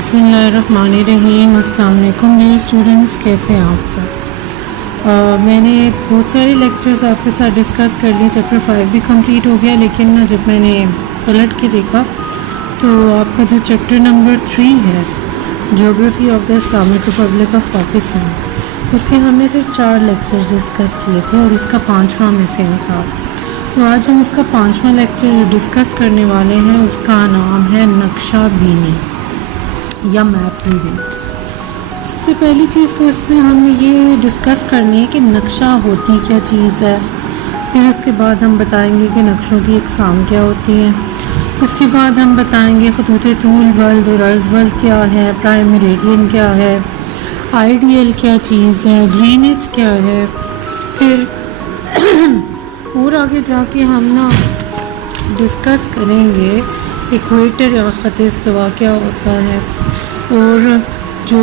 بسم اللہ الرحمن الرحیم۔ السلام علیکم ڈیئر اسٹوڈنٹس، کیسے ہیں آپ سب؟ میں نے بہت سارے لیکچرز آپ کے ساتھ ڈسکس کر لیے، چیپٹر 5 بھی کمپلیٹ ہو گیا، لیکن جب میں نے پلٹ کے دیکھا تو آپ کا جو چیپٹر نمبر 3 ہے، geography of the Islamic Republic of Pakistan, اس کے ہم نے صرف 4 لیکچر ڈسکس کیے تھے اور اس کا 5واں مسنگ تھا۔ تو آج ہم اس کا 5واں لیکچر جو ڈسکس کرنے والے ہیں اس کا نام ہے نقشہ بینی یا میپ ریڈنگ۔ سب سے پہلی چیز تو اس میں ہم نے یہ ڈسکس کرنی ہے کہ نقشہ ہوتی کیا چیز ہے، پھر اس کے بعد ہم بتائیں گے کہ نقشوں کی اقسام کیا ہوتی ہیں، اس کے بعد ہم بتائیں گے خطوط طول بلد اور عرض بلد کیا ہے، پرائم میریڈین کیا ہے، آئیڈیل کیا چیز ہے، گرینچ کیا ہے، پھر اور آگے جا کے ہم ڈسکس کریں گے ایکویٹر یا خط استوا کیا ہوتا ہے، اور جو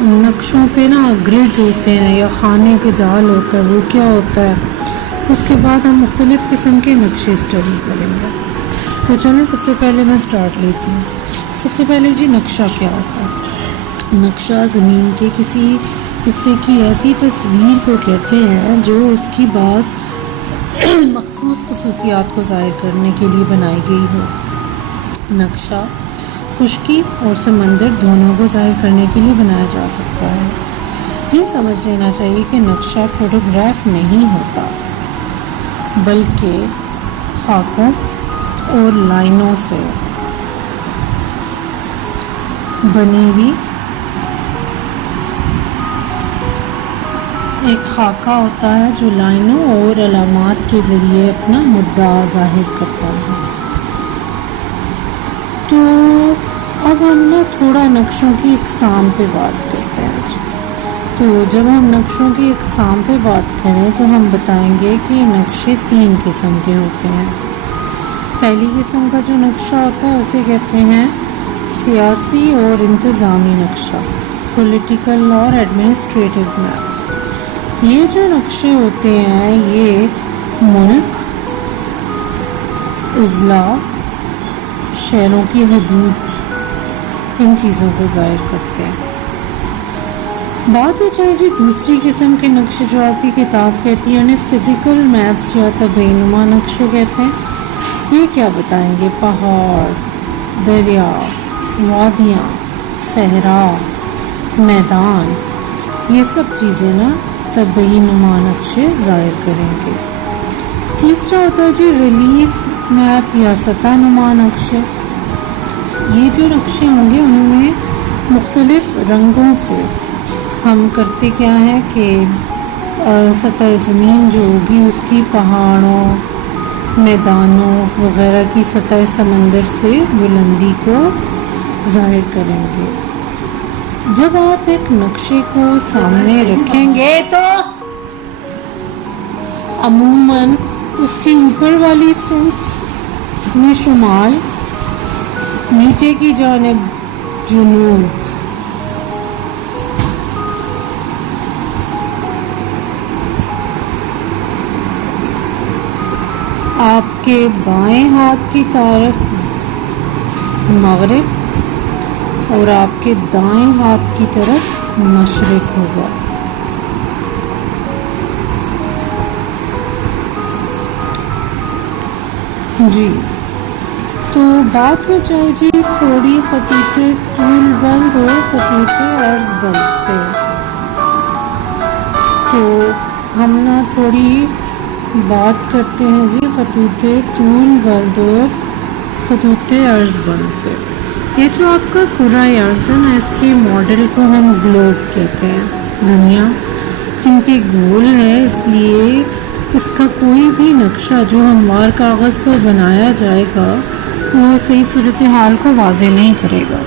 نقشوں پہ گریڈز ہوتے ہیں یا خانے کے جال ہوتا ہے وہ کیا ہوتا ہے۔ اس کے بعد ہم مختلف قسم کے نقشے اسٹڈی کریں گے۔ تو چلیں سب سے پہلے میں سٹارٹ لیتی ہوں۔ سب سے پہلے جی نقشہ کیا ہوتا ہے؟ نقشہ زمین کے کسی حصے کی ایسی تصویر کو کہتے ہیں جو اس کی بعض مخصوص خصوصیات کو ظاہر کرنے کے لیے بنائی گئی ہو۔ نقشہ خشکی اور سمندر دونوں کو ظاہر کرنے کے لیے بنایا جا سکتا ہے۔ یہ سمجھ لینا چاہیے کہ نقشہ فوٹوگراف نہیں ہوتا بلکہ خاکوں اور لائنوں سے بنی ہوئی ایک خاکہ ہوتا ہے جو لائنوں اور علامات کے ذریعے اپنا مدعا ظاہر کرتا ہے۔ تو اب ہم تھوڑا نقشوں کی اقسام پہ بات کرتے ہیں۔ تو جب ہم نقشوں کی اقسام پہ بات کریں تو ہم بتائیں گے کہ نقشے 3 قسم کے ہوتے ہیں۔ پہلی قسم کا جو نقشہ ہوتا ہے اسے کہتے ہیں سیاسی اور انتظامی نقشہ، پولیٹیکل اور ایڈمنسٹریٹو میپس۔ یہ جو نقشے ہوتے ہیں یہ ملک، اضلاع، شہروں کی حدود، ان چیزوں کو ظاہر کرتے ہیں۔ بات ہو جائے جی دوسری قسم کے نقشے جو آپ کی کتاب کہتی ہے انہیں فزیکل میپس یا تبینما نقشے کہتے ہیں۔ یہ کیا بتائیں گے؟ پہاڑ، دریا، وادیاں، صحرا، میدان، یہ سب چیزیں تبینما نقشے ظاہر کریں گے۔ تیسرا ہوتا ہے جی ریلیف میپ یا سطح نما نقشے۔ یہ جو نقشے ہوں گے ان میں مختلف رنگوں سے ہم کرتے کیا ہے کہ سطح زمین جو ہوگی اس کی پہاڑوں، میدانوں وغیرہ کی سطح سمندر سے بلندی کو ظاہر کریں گے۔ جب آپ ایک نقشے کو سامنے رکھیں گے تو عموماً اس کی اوپر والی سمت میں شمال، نیچے کی جانب جنوب، آپ کے بائیں ہاتھ کی طرف مغرب اور آپ کے دائیں ہاتھ کی طرف مشرق ہوگا۔ جی تو بات ہو جائے جی تھوڑی خطوط طول بلد اور خطوط عرض بلد پہ، تو ہم تھوڑی بات کرتے ہیں جی خطوط طول بلد اور خطوط عرض بلد پہ۔ یہ جو آپ کا کرۂ ارض ہے اس کے ماڈل کو ہم گلوب کہتے ہیں، دنیا کیونکہ گول ہے اس لیے اس کا کوئی بھی نقشہ جو ہموار کاغذ پر بنایا جائے گا وہ صحیح صورتحال کو واضح نہیں کرے گا۔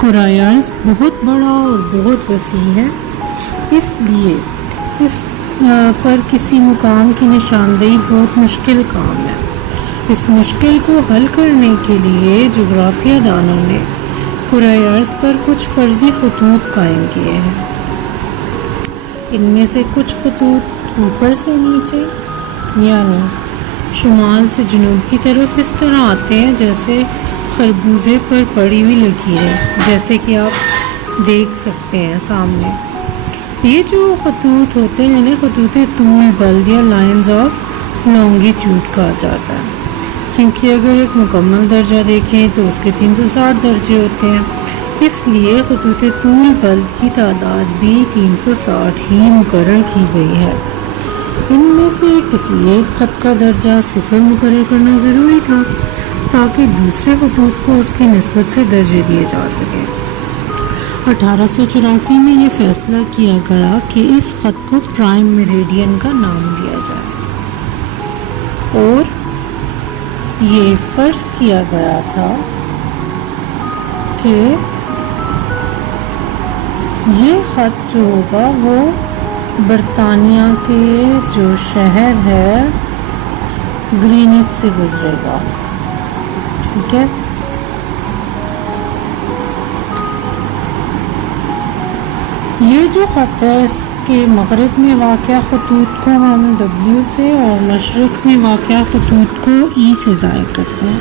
کرۂ ارض بہت بڑا اور بہت وسیع ہے، اس لیے اس پر کسی مقام کی نشاندہی بہت مشکل کام ہے۔ اس مشکل کو حل کرنے کے لیے جغرافیہ دانوں نے کرۂ ارض پر کچھ فرضی خطوط قائم کیے ہیں۔ ان میں سے کچھ خطوط اوپر سے نیچے یعنی شمال سے جنوب کی طرف اس طرح آتے ہیں جیسے خربوزے پر پڑی ہوئی لکیریں، جیسے کہ آپ دیکھ سکتے ہیں سامنے۔ یہ جو خطوط ہوتے ہیں انہیں خطوط طول بلد یا لائنز آف لانگیٹیوڈ کہا جاتا ہے، کیونکہ اگر ایک مکمل درجہ دیکھیں تو اس کے 360 درجے ہوتے ہیں، اس لیے خطوط طول بلد کی تعداد بھی 360 ہی مقرر کی گئی ہے۔ ان میں سے کسی ایک خط کا درجہ 0 مقرر کرنا ضروری تھا تاکہ دوسرے خطوط کو اس کی نسبت سے درجے دیے جا سکیں۔ 1884 میں یہ فیصلہ کیا گیا کہ اس خط کو پرائم میریڈین کا نام دیا جائے، اور یہ فرض کیا گیا تھا کہ یہ خط جو ہوگا وہ برطانیہ کے جو شہر ہے گرینچ سے گزرے گا، ٹھیک ہے۔ یہ جو خط ہے اس کے مغرب میں واقع خطوط کو ہم ڈبلیو سے اور مشرق میں واقع خطوط کو ای سے ظاہر کرتے ہیں۔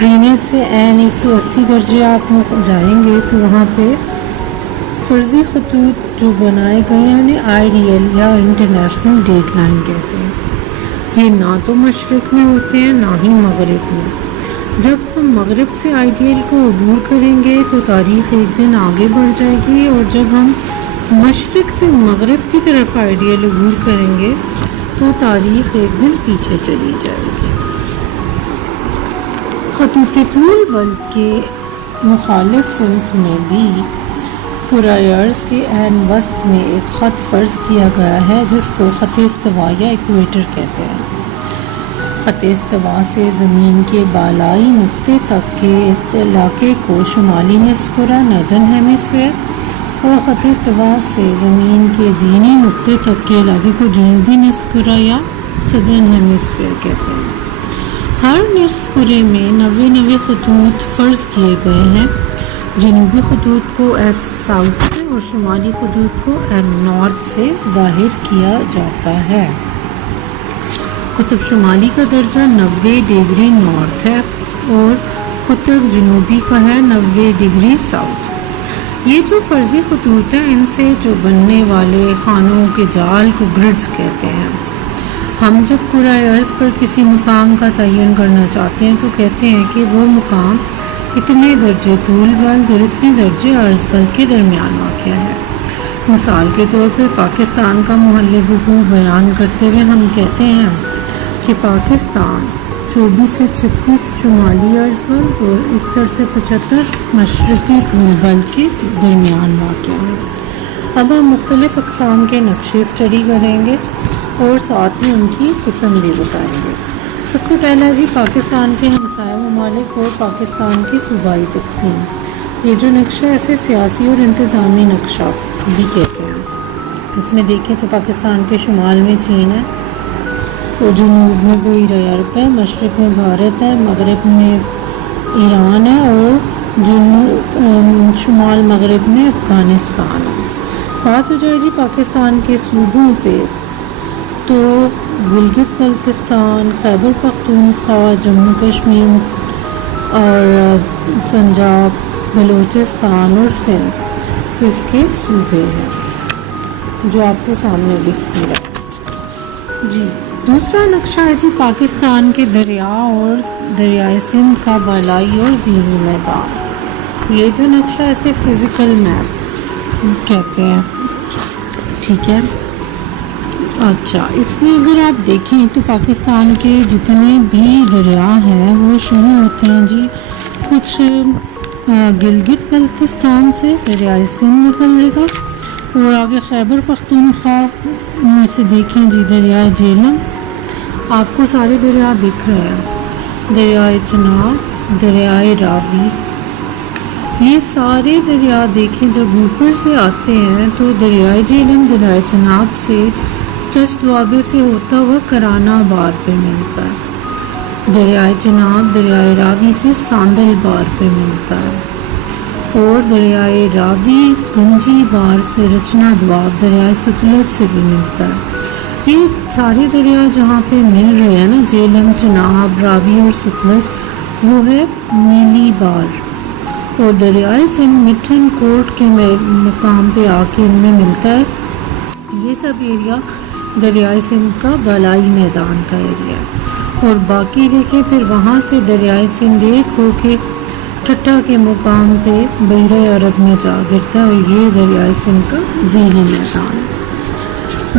گرینچ سے این 180 درجے آپ جائیں گے تو وہاں پہ فرضی خطوط جو بنائے گئے ہیں انہیں آئیڈیل یا انٹرنیشنل ڈیڈ لائن کہتے ہیں۔ یہ نہ تو مشرق میں ہوتے ہیں نہ ہی مغرب میں۔ جب ہم مغرب سے آئیڈیل کو عبور کریں گے تو تاریخ ایک دن آگے بڑھ جائے گی، اور جب ہم مشرق سے مغرب کی طرف آئیڈیل عبور کریں گے تو تاریخ ایک دن پیچھے چلی جائے گی۔ خطوط طول بلد کے مخالف سمت میں بھی کرۂ ارض کے عین وسط میں ایک خط فرض کیا گیا ہے جس کو خط استوا یا ایکویٹر کہتے ہیں۔ خط استوا سے زمین کے بالائی نقطے تک کے علاقے کو شمالی نصف کرہ نردرن ہیمیسفیئر، اور خط استوا سے زمین کے زینی نقطے تک کے علاقے کو جنوبی نصف کرہ یا سدرن ہیمیسفیئر کہتے ہیں۔ ہر نصف کرے میں 90 خطوط فرض کیے گئے ہیں۔ جنوبی خطوط کو ایس ساؤتھ سے اور شمالی خطوط کو این نارتھ سے ظاہر کیا جاتا ہے۔ قطب شمالی کا درجہ 90 ڈگری نارتھ ہے اور قطب جنوبی کا ہے 90 ڈگری ساؤتھ۔ یہ جو فرضی خطوط ہیں ان سے جو بننے والے خانوں کے جال کو گرڈز کہتے ہیں۔ ہم جب کرۂ ارض پر کسی مقام کا تعین کرنا چاہتے ہیں تو کہتے ہیں کہ وہ مقام اتنے درجے طول بلد اور اتنے درجے عرض بلد کے درمیان واقع ہے۔ مثال کے طور پر پاکستان کا محل وقوع بیان کرتے ہوئے ہم کہتے ہیں کہ پاکستان 24 سے 36 شمالی عرض بلد اور 61 سے 75 مشرقی طول بلد کے درمیان واقع ہے۔ اب ہم مختلف اقسام کے نقشے اسٹڈی کریں گے اور ساتھ میں ان کی قسم بھی بتائیں گے۔ سب سے پہلا جی پاکستان کے ہمسایہ ممالک اور پاکستان کی صوبائی تقسیم۔ یہ جو نقشہ ہے اسے سیاسی اور انتظامی نقشہ بھی کہتے ہیں۔ اس میں دیکھیں تو پاکستان کے شمال میں چین ہے اور جنوب میں بحیرہ عرب ہے، مشرق میں بھارت ہے، مغرب میں ایران ہے اور شمال مغرب میں افغانستان ہے۔ بات ہو جائے جی پاکستان کے صوبوں پہ تو گلگت بلتستان، خیبر پختونخوا، جموں کشمیر اور پنجاب، بلوچستان اور سندھ اس کے صوبے ہیں جو آپ کو سامنے دکھتی ہے۔ جی دوسرا نقشہ ہے جی پاکستان کے دریا اور دریائے سندھ کا بالائی اور زیریں میدان۔ یہ جو نقشہ ہے اسے فزیکل میپ کہتے ہیں، ٹھیک ہے۔ اچھا اس میں اگر آپ دیکھیں تو پاکستان کے جتنے بھی دریا ہیں وہ شروع ہوتے ہیں جی کچھ گلگت بلتستان سے، دریائے سندھ نکلے گا اور آگے خیبر پختونخوا میں سے دیکھیں جی دریائے جیلم، آپ کو سارے دریا دکھ رہے ہیں، دریائے چناب، دریائے راوی، یہ سارے دریا دیکھیں جب اوپر سے آتے ہیں تو دریائے جیلم دریائے چناب سے چچ دوابے سے ہوتا ہوا کرانہ بار پہ ملتا ہے، دریائے چناب دریائے راوی سے ساندل بار پہ ملتا ہے، اور دریائے راوی گنجی بار سے رچنا دواب دریائے ستلج سے بھی ملتا ہے۔ یہ سارے دریا جہاں پہ مل رہے ہیں نا جیلم، چناب، راوی اور ستلج، وہ ہے نیلی بار، اور دریائے سندھ مٹھن کوٹ کے مقام پہ آ کے ان میں ملتا ہے۔ یہ سب ایریا دریائے سندھ کا بالائی میدان کا ایریا ہے، اور باقی دیکھیں پھر وہاں سے دریائے سندھ ایک ہو کے ٹھٹھا کے مقام پہ بحیرہ عرب میں جا گرتا ہے، اور یہ دریائے سندھ کا ذیلی میدان ہے۔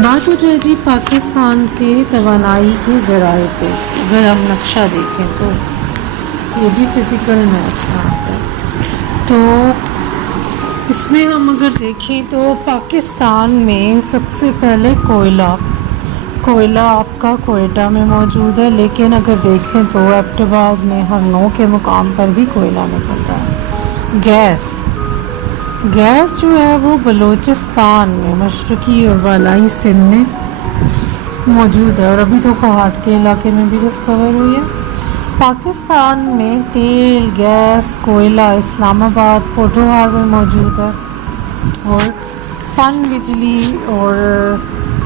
بات ہو جائے جی پاکستان کے توانائی کے ذرائع پہ، اگر ہم نقشہ دیکھیں تو یہ بھی فزیکل میپ ہے، تو اس میں ہم اگر دیکھیں تو پاکستان میں سب سے پہلے کوئلہ آپ کا کوئٹہ میں موجود ہے، لیکن اگر دیکھیں تو ایبٹ آباد میں ہرنو کے مقام پر بھی کوئلہ نکلتا ہے۔ گیس جو ہے وہ بلوچستان میں مشرقی اور بالائی سندھ میں موجود ہے، اور ابھی تو کوہاٹ کے علاقے میں بھی ڈسکور ہوئی ہے۔ پاکستان میں تیل، گیس، کوئلہ اسلام آباد، پوٹوہار میں موجود ہے، اور پن بجلی اور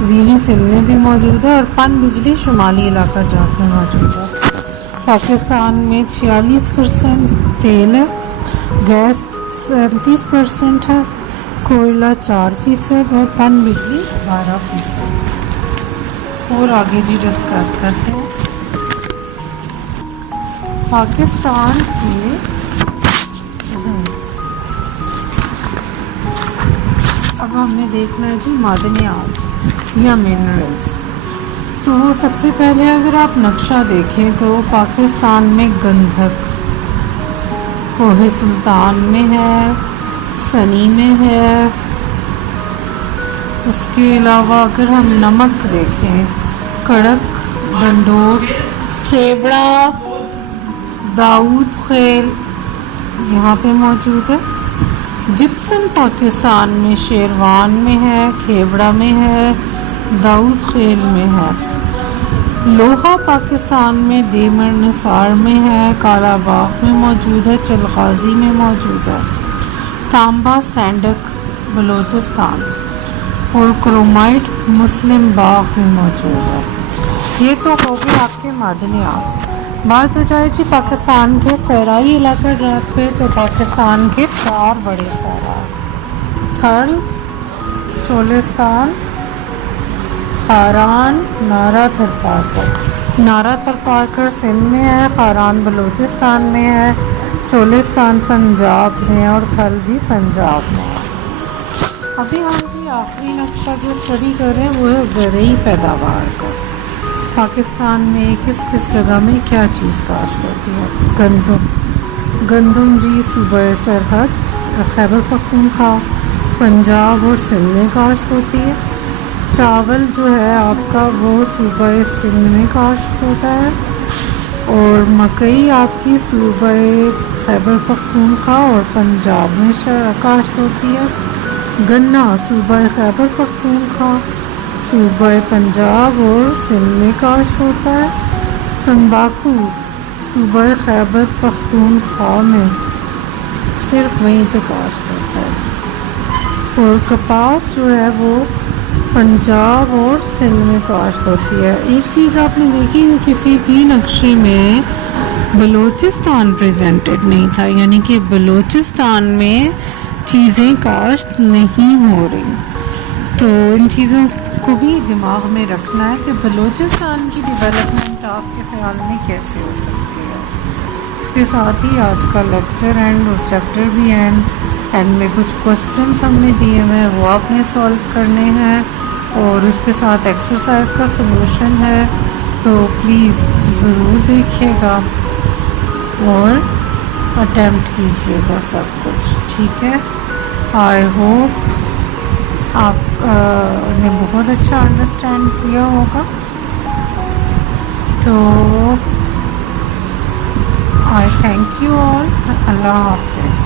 ذیلی سندھ میں بھی موجود ہے، اور پن بجلی شمالی علاقہ جات میں موجود ہے۔ پاکستان میں 46% تیل ہے، گیس 37% ہے، کوئلہ 4% اور پن بجلی 12%۔ اور آگے جی ڈسکس کرتے ہیں پاکستان کے اب ہم نے دیکھنا ہے جی معدنیات یا منرلز۔ تو سب سے پہلے اگر آپ نقشہ دیکھیں تو پاکستان میں گندھک کوہ سلطان میں ہے، سنی میں ہے۔ اس کے علاوہ اگر ہم نمک دیکھیں، کڑک، ڈنڈور، کھیبڑا، داؤد خیل یہاں پہ موجود ہے۔ جپسم پاکستان میں شیروان میں ہے، کھیبڑا میں ہے، داؤد خیل میں ہے۔ لوہا پاکستان میں دیمر نثار میں ہے، کالا باغ میں موجود ہے، چلغازی میں موجود ہے۔ تانبا سینڈک بلوچستان، اور کرومائٹ مسلم باغ میں موجود ہے۔ یہ تو ہو گئے آپ کے معدنیات۔ بات ہو جائے جی پاکستان کے صحرائی علاقہ جات پہ، تو پاکستان کے 4 بڑے صحرا، تھل، چولستان، خاران، نارا تھرپارکر سندھ میں ہے، خاران بلوچستان میں ہے، چولستان پنجاب میں ہے، اور تھل بھی پنجاب میں ہے۔ ابھی ہم جی آخری نقشہ جو اسٹڈی کر رہے ہیں وہ ہے زرعی پیداوار کا۔ پاکستان میں کس جگہ میں کیا چیز کاشت ہوتی ہے؟ گندم جی صوبہ سرحد خیبر پختونخوا، پنجاب اور سندھ میں کاشت ہوتی ہے۔ چاول جو ہے آپ کا وہ صوبہ سندھ میں کاشت ہوتا ہے، اور مکئی آپ کی صوبہ خیبر پختونخوا اور پنجاب میں کاشت ہوتی ہے۔ گنا صوبہ خیبر پختونخوا، صوبہ پنجاب اور سندھ میں کاشت ہوتا ہے۔ تمباکو صوبہ خیبر پختونخوا میں صرف وہیں پہ کاشت ہوتا ہے، اور کپاس جو ہے وہ پنجاب اور سندھ میں کاشت ہوتی ہے۔ ایک چیز آپ نے دیکھی ہے کسی بھی نقشے میں بلوچستان پریزنٹڈ نہیں تھا، یعنی کہ بلوچستان میں چیزیں کاشت نہیں ہو رہی، تو ان چیزوں کو بھی دماغ میں رکھنا ہے کہ بلوچستان کی ڈیولپمنٹ آپ کے خیال میں کیسے ہو سکتی ہے۔ اس کے ساتھ ہی آج کا لیکچر اینڈ اور چیپٹر بھی اینڈ میں کچھ کوسچنس ہم نے دیے ہوئے وہ آپ نے سالو کرنے ہیں، اور اس کے ساتھ ایکسرسائز کا سلوشن ہے، تو پلیز ضرور دیکھیے گا اور اٹیمپٹ کیجیے گا سب کچھ، ٹھیک ہے۔ آئی ہوپ آپ نے بہت اچھا انڈرسٹینڈ کیا ہوگا، تو آئی تھینک یو آل، اللہ حافظ۔